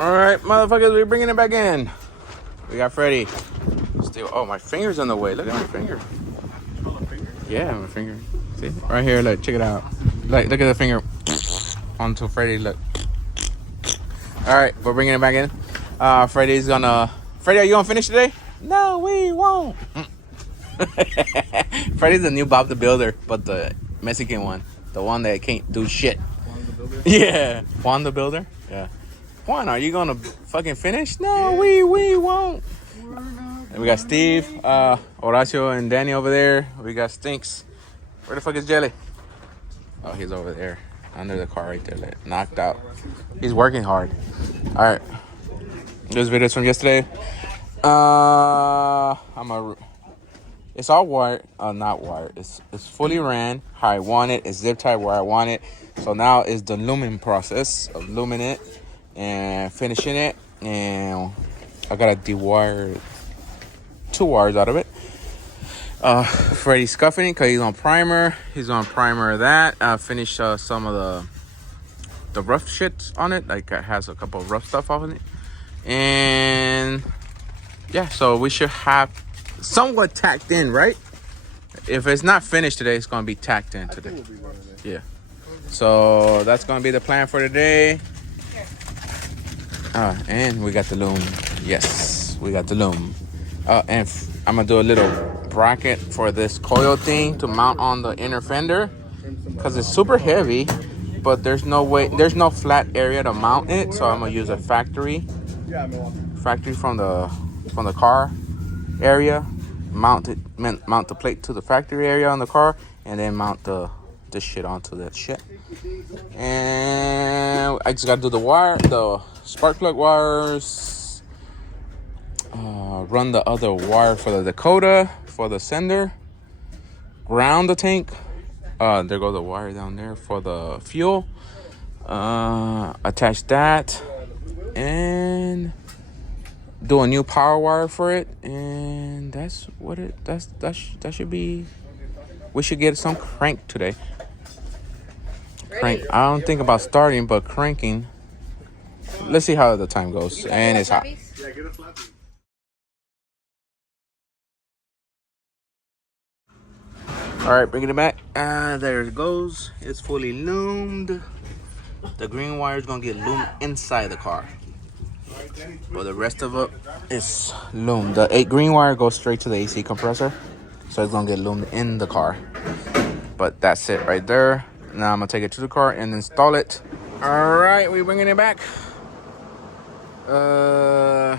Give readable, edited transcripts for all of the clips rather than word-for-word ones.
All right, motherfuckers, we're bringing it back in. We got Freddy. Still, oh, my finger's in the way. Look at my finger. Yeah, my finger. See, right here. Look, check it out. Like, look at the finger onto Freddy. Look. All right, we're bringing it back in. Freddy's gonna. Freddy, are you gonna finish today? No, we won't. Freddy's the new Bob the Builder, but the Mexican one, the one that can't do shit. Juan the Builder. Yeah, Juan the Builder. Yeah. Juan, are you gonna fucking finish? No, we won't. And we got Steve, Horacio, and Danny over there. We got Stinks. Where the fuck is Jelly? Oh, he's over there, under the car right there, like, knocked out. He's working hard. All right. This video's from yesterday. It's all wired. Not wired. It's fully ran how I want it. It's zip tied where I want it. So now is the lumen process of luming it and finishing it. And I gotta dewire 2 wires out of it. Freddy's scuffing it because he's on primer. He's on primer that. Finish some of the rough shit on it. Like it has a couple of rough stuff on it. And yeah, so we should have somewhat tacked in, right? If it's not finished today, it's gonna be tacked in today. Yeah. So that's gonna be the plan for today. And we got the loom. Yes, we got the loom. And I'm gonna do a little bracket for this coil thing to mount on the inner fender because it's super heavy, but there's no flat area to mount it. So I'm gonna use a factory from the car area. Mount the plate to the factory area on the car, and then mount this shit onto that shit. And I just gotta do the spark plug wires. Run the other wire for the Dakota for the sender. Ground the tank. There goes the wire down there for the fuel. Attach that and do a new power wire for it, and that's what that should be. We should get some crank today. Crank. I don't think about starting, but cranking. Let's see how the time goes, and it's hot. Yeah, get a flappy. All right, bringing it back. There it goes. It's fully loomed. The green wire is gonna get loomed inside the car. But the rest of it is loomed. The 8 green wire goes straight to the AC compressor. So it's gonna get loomed in the car. But that's it right there. Now I'm gonna take it to the car and install it. All right, we're bringing it back. I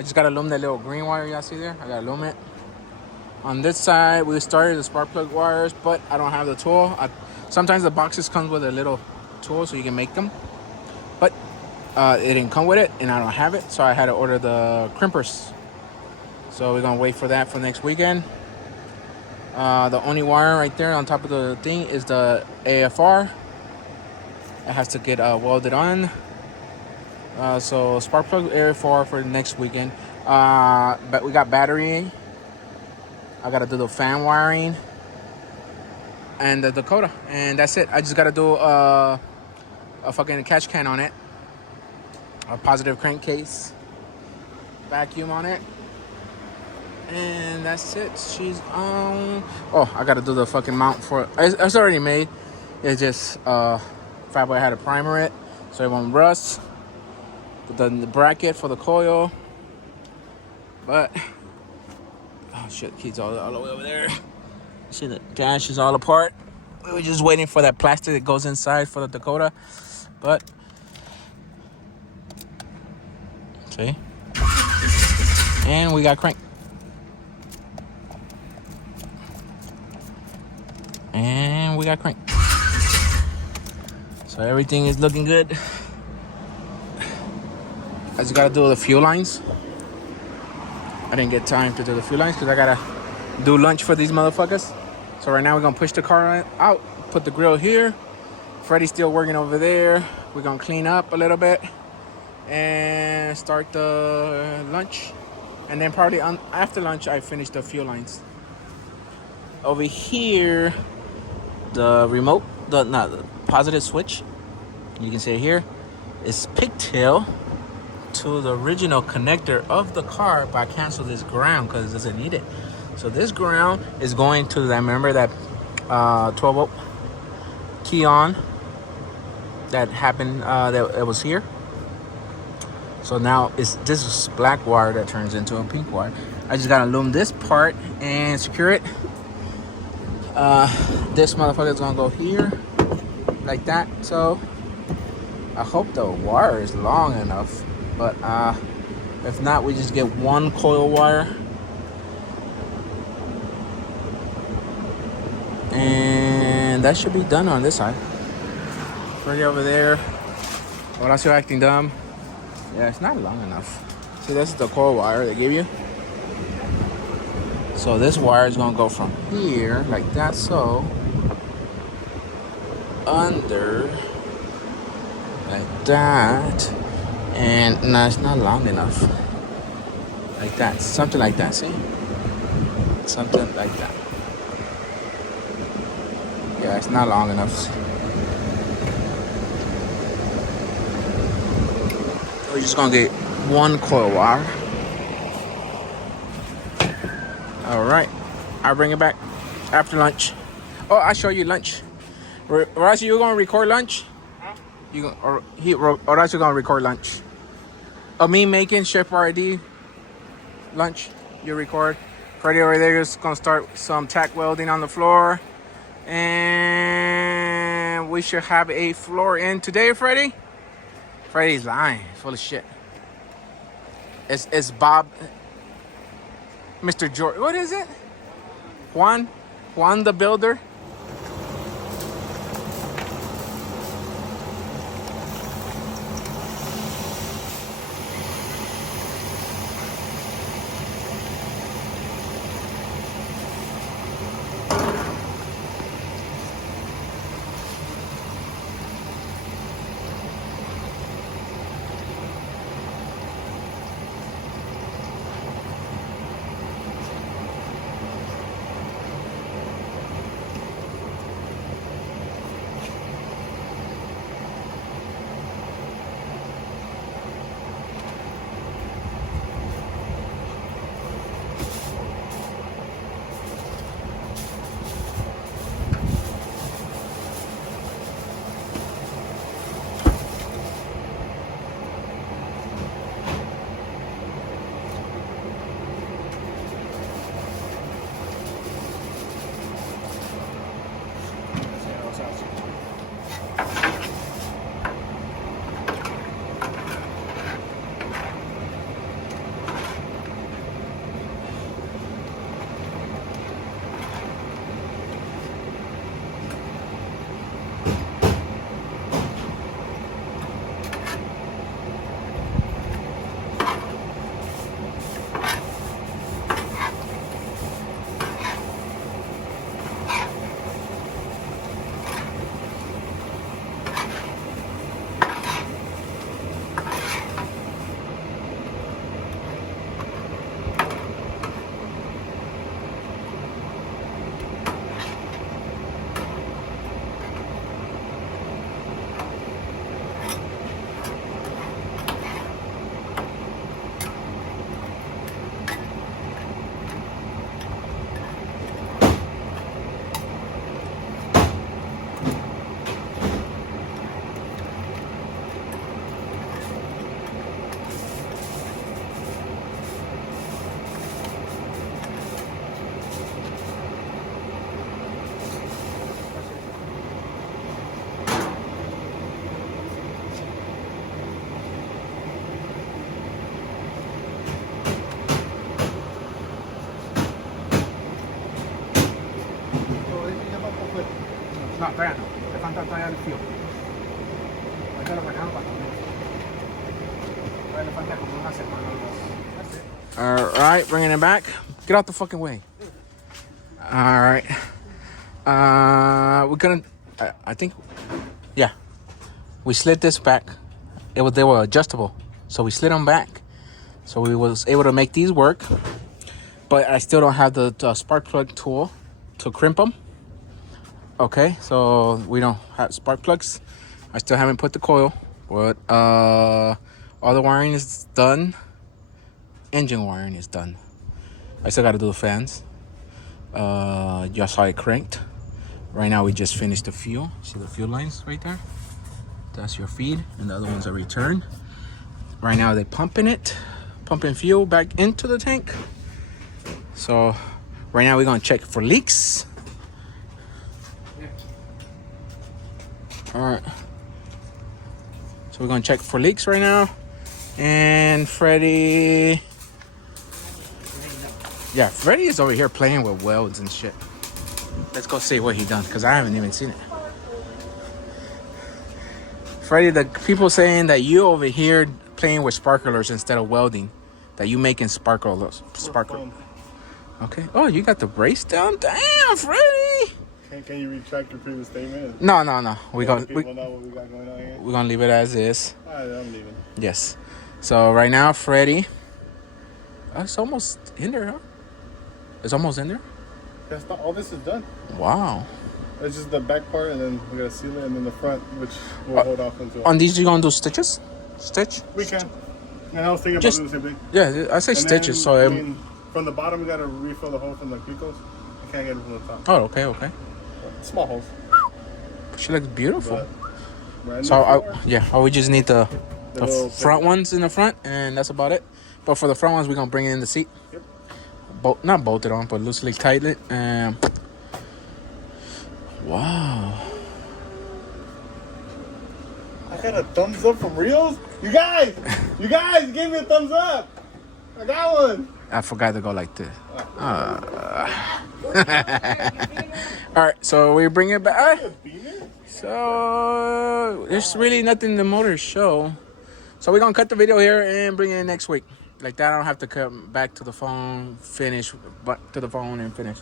just gotta loom that little green wire y'all see there. I gotta loom it. On this side, we started the spark plug wires, but I don't have the tool. Sometimes the boxes come with a little tool so you can make them. But it didn't come with it, and I don't have it, so I had to order the crimpers. So we're gonna wait for that for next weekend. The only wire right there on top of the thing is the AFR. It has to get welded on. So spark plug AFR for next weekend. But we got battery. I gotta do the fan wiring and the Dakota, and that's it. I just gotta do a fucking catch can on it. A positive crankcase, vacuum on it, and that's it. She's on. Oh, I gotta do the fucking mount for it. It's already made. It's just Fatboy had to primer it so it won't rust. The bracket for the coil, but oh shit, keys all the way over there. See the dash is all apart. We were just waiting for that plastic that goes inside for the Dakota, but. See? And we got crank. And we got crank. So everything is looking good. I just gotta do the fuel lines. I didn't get time to do the fuel lines because I gotta do lunch for these motherfuckers. So right now we're gonna push the car out, put the grill here. Freddy's still working over there. We're gonna clean up a little bit and start the lunch, and then probably after lunch I finish the fuel lines. Over here, the remote, the positive switch, you can see it here, is pigtail to the original connector of the car, but I canceled this ground because it doesn't need it. So this ground is going to that, remember that 12 volt key on that happened, that it was here. So now this is black wire that turns into a pink wire. I just gotta loom this part and secure it. This motherfucker is gonna go here like that. So I hope the wire is long enough, but if not, we just get one coil wire and that should be done on this side. Pretty over there. Horacio acting dumb. Yeah, it's not long enough. See, this is the coil wire they give you. So this wire is gonna go from here like that, so under like that, and no, it's not long enough. Like that, something like that. See, something like that. Yeah, it's not long enough. We're just gonna get one coil wire. All right, I'll bring it back after lunch. Oh, I'll show you lunch. Horacio, you gonna record lunch? Huh? Horacio gonna record lunch. Oh, me making Chef RD lunch. You record. Freddie over there is gonna start some tack welding on the floor, and we should have a floor in today, Freddie. Freddie's lying. Full of shit. It's Bob, Mr. George. What is it? Juan the Builder. No, todavía no. Te falta todavía el fío. Ahorita lo ponemos para comer. Todavía le falta como una semana o dos. All right, bringing it back. Get out the fucking way. All right. We're gonna. I think. Yeah. We slid this back. They were adjustable, so we slid them back. So we was able to make these work, but I still don't have the spark plug tool to crimp them. Okay, so we don't have spark plugs. I still haven't put the coil What? All the wiring is done. Engine wiring is done. I still gotta do the fans. Just saw it cranked. Right now we just finished the fuel. See the fuel lines right there? That's your feed, and the other one's a return. Right now they're pumping fuel back into the tank. So right now we're gonna check for leaks. All right. So we're gonna check for leaks right now. And Freddie, yeah, Freddie is over here playing with welds and shit. Let's go see what he done, because I haven't even seen it. Freddie, the people saying that you over here playing with sparklers instead of welding, that you making sparkle. Okay. Oh, you got the brace down? Damn, Freddie. Can you retract your previous statement? No. We're know what we got going on here? We're gonna leave it as is. Alright, I'm leaving. Yes. So right now, Freddie, it's almost in there, huh? It's almost in there. That's not all. This is done. Wow. It's just the back part, and then we gotta seal it, and then the front, which we'll hold off until. On these, you gonna do stitches? Stitch? We can. And I was thinking about doing the same thing. Yeah, I say And stitches. then, from the bottom, we gotta refill the hole from the Quicos. I can't get it from the top. Oh, okay. Small holes. She looks beautiful. Right So we just need the front pivot. ones in the front, and that's about it. But for the front ones, we're gonna bring it in the seat. Yep. Not bolted on, but loosely tighten it. Wow. I got a thumbs up from Rios. You guys give me a thumbs up. I got one. I forgot to go like this. All right, so we bring it back. So there's really nothing in the motor show. So we're gonna cut the video here and bring it in next week. Like that, I don't have to come back to the phone, finish, but to the phone and finish.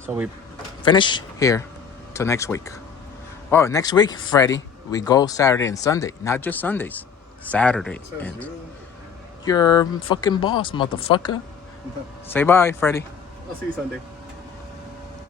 So we finish here till next week. Oh, next week, Freddie, we go Saturday and Sunday, not just Sundays. Saturday. And you're fucking boss, motherfucker. Say bye, Freddie. I'll see you Sunday.